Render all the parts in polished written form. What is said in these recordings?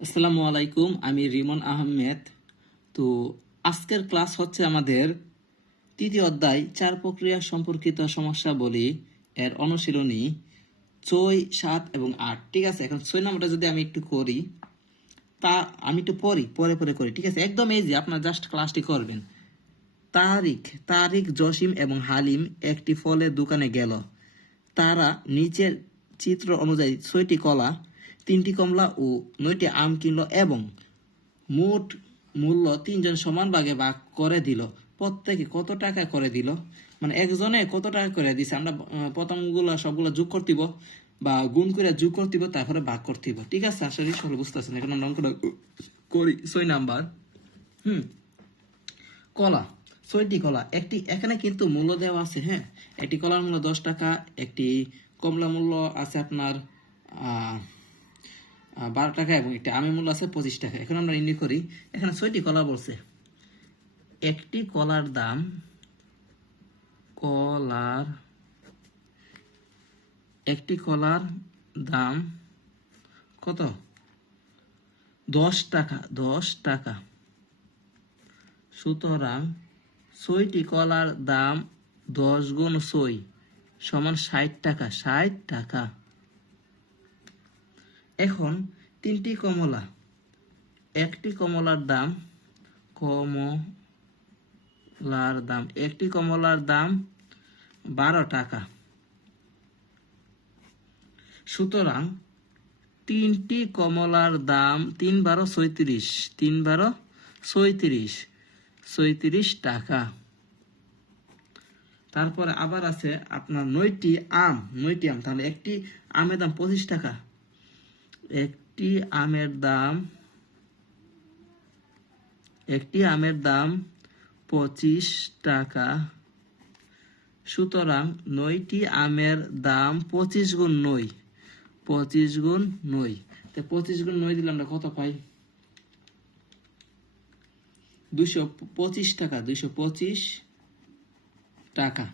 আসসালামু আলাইকুম, আমি রিমন আহমেদ। তো আজকের ক্লাস হচ্ছে আমাদের তৃতীয় অধ্যায় চার প্রক্রিয়া সম্পর্কিত সমস্যাবলী এর অনুশীলনী 6, 7 এবং 8। ঠিক আছে, এখন 6 নাম্বারটা যদি আমি একটু করি, তা আমি একটু পরে পরে করি। ঠিক আছে, একদম ইজি, আপনার জাস্ট ক্লাসটি করবেন। তারিখ তারিক, জসিম এবং হালিম একটি ফলের দোকানে গেল। তারা নিচের চিত্র অনুযায়ী 6টি কলা, 3টি কমলা ও 9টি আম কিনল এবং মোট মূল্য 3জন সমান ভাগে ভাগ করে দিল। প্রত্যেকে কত টাকা করে দিল, মানে একজনে কত টাকা করে দিছে, আমরা প্রথমগুলো সবগুলো যোগ করতিব বা গুণ করে যোগ করতিব, তারপরে ভাগ করতিব। ঠিক আছে, আসলে সকলে বুঝতেছেন। এখন আমরা অঙ্কটা করি। 6 নাম্বার। কলা, 6টি কলা। এখানে কিন্তু মূল্য দেওয়া আছে। হ্যাঁ, একটি কলার মূল্য 10 টাকা, একটি কমলা মূল্য আছে আপনার 12 টাকা এবং একটি আমের মূল্য আছে 25 টাকা। এখন আমরা নির্ণয় করি। এখানে 6টি কলা বলছে। একটি কলার দাম একটি কলার দাম কত? 10 টাকা। 10 টাকা। সুতরাং 6টি কলার দাম 10 গুণ 6 সমান 60 টাকা। 60 টাকা। এখন 3টি কমলা। একটি কমলার দাম একটি কমলার দাম 12 টাকা। সুতরাং 3টি কমলার দাম 3 12 36, 3 12 36, 36 টাকা। তারপরে আবার আছে আপনার 9টি আম। তাহলে একটি আমের দাম 25 টাকা। একটি আমের দাম 25 টাকা। সুতরাং 9টি আমের দাম 25 গুণ 9। 25 গুণ 9। তো 25 গুণ 9 দিলে আমরা কত পাই? 225 টাকা। 225 টাকা।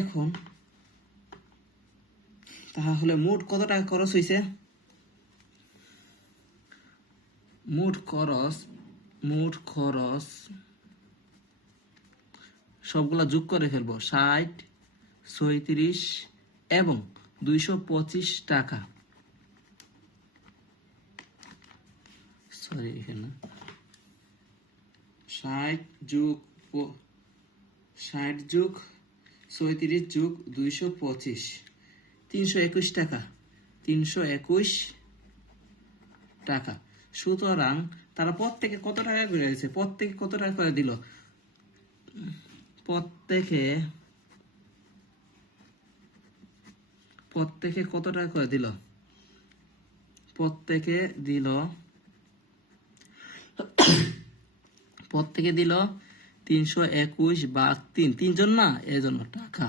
এখন তাহলে মোট কত টাকা খরচ হয়েছে? মোট খরচ সবগুলা যোগ করে ফেলবো। 60, 36 এবং 225 টাকা। সরি, এখানে 60 যোগ 36 যোগ 225, 321 টাকা। 321 টাকা। সুতরাং তারা প্রত্যেকে কত টাকা করে দিয়েছে? প্রত্যেকে কত টাকা করে দিল? প্রত্যেকে কত টাকা করে দিল? প্রত্যেকে দিল 321 ভাগ 3। 3 জন না, এজন্য টাকা।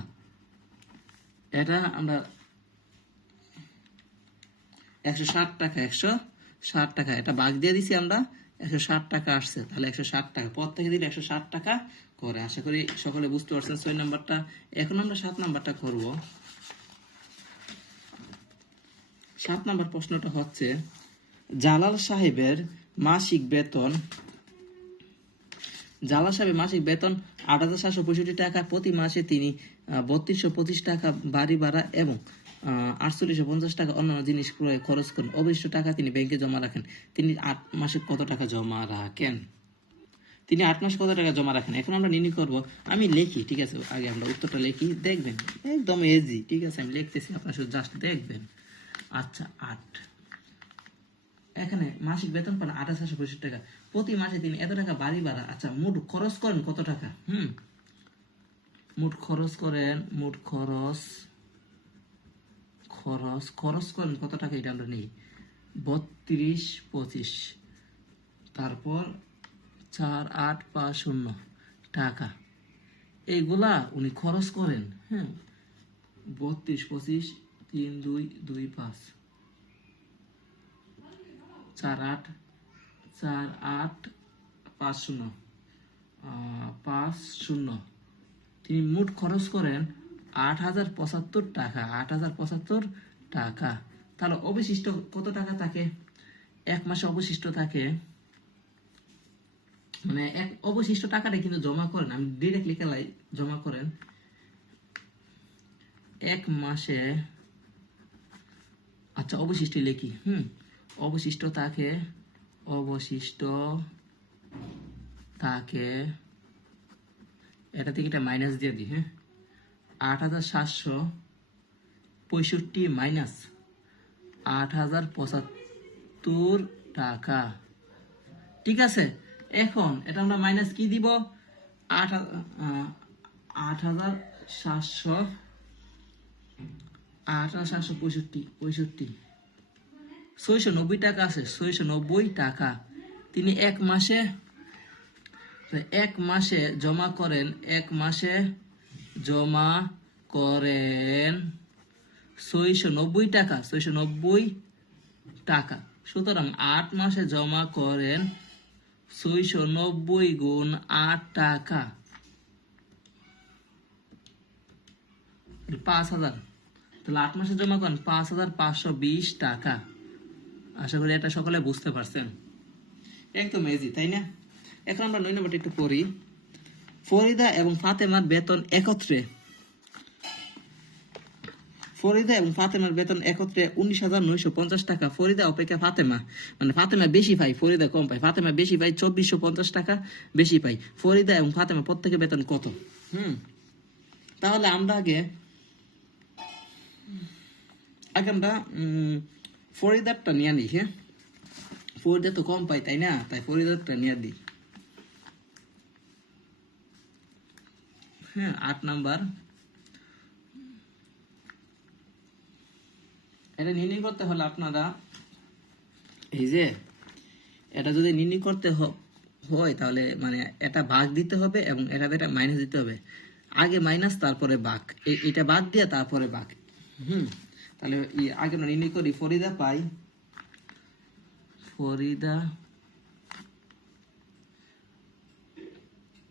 এটা আমরা 160 টাকা। 160 টাকা এটা ভাগ দিয়ে দিছি আমরা। 160 টাকা আসছে। তাহলে 160 টাকা প্রত্যেকে দিলে 160 টাকা করে। আশা করি সকলে বুঝতে পারছেন 6 নাম্বারটা। এখন আমরা 7 নাম্বারটা করব। 7 নাম্বার প্রশ্নটা হচ্ছে, জালাল সাহেবের মাসিক বেতন 8,765 টাকা। প্রতি মাসে তিনি 3225 টাকা বাড়ি ভাড়া এবং 4850 টাকা অন্যান্য জিনিস ক্রয়ে খরচ করেন। অবশিষ্ট টাকা তিনি ব্যাংকে জমা রাখেন। তিনি 8 মাসে কত টাকা জমা রাখেন? এখন আমরা নির্ণয় করব। আমি লিখি, ঠিক আছে? আগে আমরা উত্তরটা লিখি, দেখবেন একদম ইজি। ঠিক আছে, আমি লিখতেছি, আপনারা শুধু জাস্ট দেখবেন। আচ্ছা, 8। এখানে মাসিক বেতন পান 2865 টাকা। প্রতি মাসে তিনি এত টাকা বাড়ি ভাড়া। আচ্ছা, মোট খরচ করেন কত টাকা? মোট খরচ করেন কত টাকা? এটা আমরা নেই 3225, তারপর 4850 টাকা। এইগুলা উনি খরচ করেন। 3225, 3225, 4850 তিনি মোট খরচ করেন 8075 টাকা। 8075 টাকা। তাহলে অবশিষ্ট কত টাকা থাকে? এক মাসে অবশিষ্ট থাকে, মানে অবশিষ্ট টাকাটা কিন্তু জমা করেন, আমি ডিরেক্টলি খেলাই জমা করেন এক মাসে। আচ্ছা অবশিষ্ট লিখি, অবশিষ্ট থাকে, অবশিষ্ট থাকে, এটা থেকে এটা মাইনাস দিয়ে দিই। 8,765 মাইনাস 8,075 টাকা। ঠিক আছে, এখন এটা আমরা মাইনাস কি দিব, 8,765 690 টাকা আছে, 690 টাকা তিনি এক মাসে জমা করেন, 690 টাকা, 690 টাকা। সুতরাং 8 মাসে জমা করেন 690 গুণ 8 টাকা, 5,000। তাহলে 8 মাসে জমা করেন 5,520 টাকা। আশা করি এটা সকলে বুঝতে পারছেন, একদম ইজি তাই না? এখন আমরা 9 নম্বরটা একটু পড়ি। ফরিদা এবং ফাতেমার বেতন একত্রে, ফরিদা এবং ফাতেমার বেতন একত্রে 19,950 টাকা। ফরিদা অপেক্ষা ফাতেমা, মানে ফাতেমা বেশি পাই, ফরিদা কম পাই। ফাতেমা বেশি পাই, 2,450 টাকা বেশি পাই। ফরিদা এবং ফাতেমা প্রত্যেকের বেতন কত? তাহলে আমরা আগে আমরা ফরিদারটা নিয়ে নিই। ফরিদা তো কম পাই তাই না, তাই ফরিদারটা নিয়ে দিই। 8 নাম্বার, এটা নির্ণয় করতে হলে আপনারা এই যে এটা যদি নির্ণয় করতে হয় তাহলে মানে এটা ভাগ দিতে হবে এবং এটা মাইনাস দিতে হবে। আগে মাইনাস তারপরে ভাগ, এটা বাদ দিয়ে তারপরে ভাগ। তাহলে আগে আমরা নির্ণয় করি। ফরিদা পাই, ফরিদা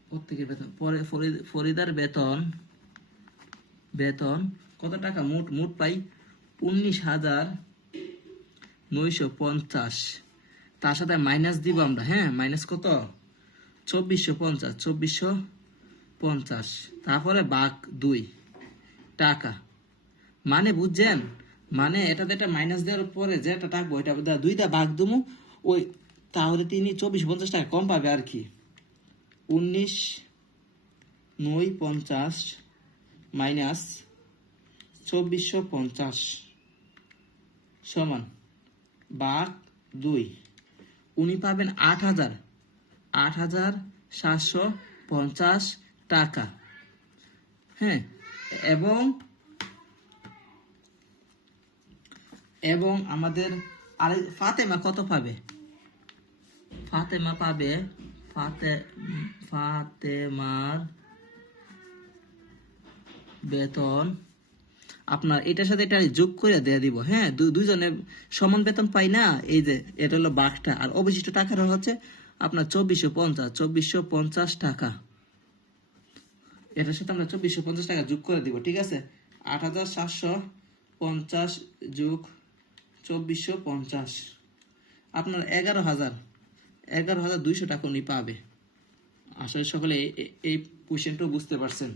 প্রত্যেকের বেতন, ফরিদার বেতন কত টাকা? মোট পাই 19,950। তার সাথে মাইনাস দিব আমরা, মাইনাস কত? 2,450, তারপরে ভাগ 2 টাকা। মানে বুঝছেন, মানে এটা মাইনাস দেওয়ার পরে যেটা টাকবো এটা 2টা ভাগ দেবো, ওই তাহলে তিনি 2,450 টাকা কম পাবে আর কি। 19,950 মাইনাস 2,450 সমান ভাগ 2। উনি পাবেন 8,750 টাকা। এবং আমাদের আরে ফাতেমা কত পাবে? ফাতেমার বেতন আপনার এটার সাথে এটা যোগ করে দিয়ে দিব। দুইজনে সমান বেতন পাই না, এই যে এটা হলো ভাগটা, আর অবশিষ্ট টাকাটা হচ্ছে আপনার 2,450 টাকা। এটার সাথে আমরা 2,450 টাকা যোগ করে দিব। ঠিক আছে, 8,750 যোগ 2,450 আপনার 11,200 টাকা উনি পাবে। আসলে সকলে এই কোশ্চেনটাও বুঝতে পারছেন।